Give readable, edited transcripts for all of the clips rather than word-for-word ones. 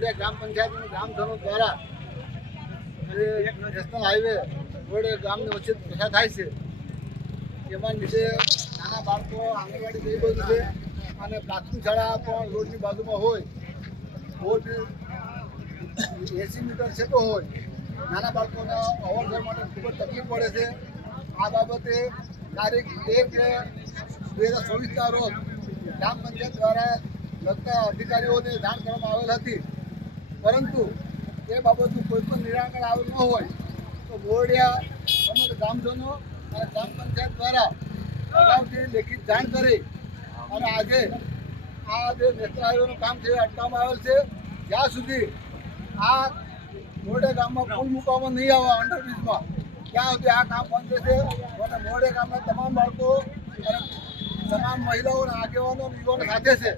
મોરડિયા ગ્રામ પંચાયત અને ગ્રામજનો દ્વારા નેશનલ હાઈવે રોડ ગામની વચ્ચે પસાર થાય છે. એમાં લીધે નાના બાળકો આંગણવાડી જઈ બધું છે અને પ્રાથમિક શાળા પણ રોડની બાજુમાં હોય. રોડ 80 મીટર છેટો હોય. નાના બાળકોને અવર જવર માટે ખૂબ જ તકલીફ પડે છે. આ બાબતે તારીખ 13/2024ના રોજ ગ્રામ પંચાયત દ્વારા લગતા અધિકારીઓને જાણ કરવામાં આવેલ હતી, પરંતુ એ બાબતનું કોઈ પણ નિરાકરણ આવેલ ન હોય તો મોરડિયા સમગ્ર ગ્રામજનો અને ગ્રામ પંચાયત દ્વારા અગાઉથી લેખિત જાણ કરી અને આજે આ જે નેશનલ હાઈવેનું કામ છે અટકાવવામાં આવેલ છે. જ્યાં સુધી આ મોરડિયા ગામમાં પુલ મૂકવામાં નહીં આવે અંડરબ્રિજમાં, ત્યાં સુધી આ કામ બંધ રહેશે. અને મોરડિયા ગામના તમામ બાળકો અને તમામ મહિલાઓ અને આગેવાનો યુવાનો સાથે છે,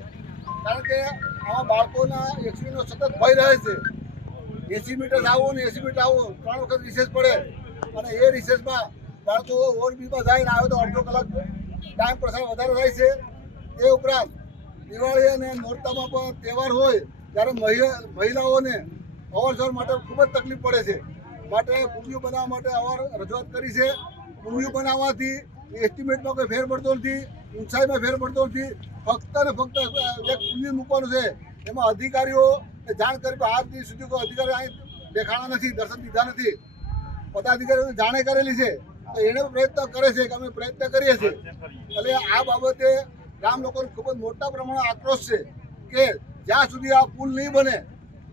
કારણ કે આવા બાળકોના એક્સિડન્ટનો સતત ભય રહે છે. 80 મીટર આવું ને 80 મીટર આવું 3 વખત રિસેસ પડે અને એ રિસેસમાં બાળકો ઓવરબ્રિજમાં જાય ને આવે તો અડધો કલાક ટાઈમ પ્રસાર વધારે થાય છે. એ ઉપરાંત દિવાળી અને નોરતામાં પણ તહેવાર હોય ત્યારે મહિલાઓને અવર જવર માટે ખૂબ જ તકલીફ પડે છે. માટે પુલિયું બનાવવા માટે રજૂઆત કરી છે. પુલિયું બનાવવાથી એસ્ટિમેટમાં કોઈ ફેર પડતો નથી, ઊંચાઈમાં ફેર પડતો નથી. ફક્ત ને ફક્ત એક પુલિયું મૂકવાનું છે. એમાં અધિકારીઓ જાણ કરી આજ દિવસ સુધી કોઈ અધિકારી અહીં દેખાણા નથી, દર્શન દીધા નથી. બધા અધિકારીઓને જાણે કરેલી છે તો એને પ્રયત્ન કરે છે કે અમે પ્રયત્ન કરીએ છીએ. એટલે આ બાબતે ગામ લોકોને ખૂબ જ મોટા પ્રમાણમાં આક્રોશ છે કે જ્યાં સુધી આ પુલ નહીં બને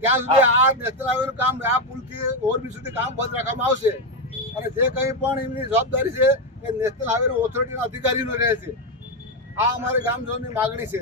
ત્યાં સુધી આ નેશનલ હાઈવેનું કામ આ પુલથી ઓવરબ્રિજ સુધી કામ બંધ રાખવામાં આવશે. અને જે કંઈ પણ એમની જવાબદારી છે એ નેશનલ હાઈવે ઓથોરિટીના અધિકારીનો રહે છે. આ અમારે ગામજનોની માગણી છે.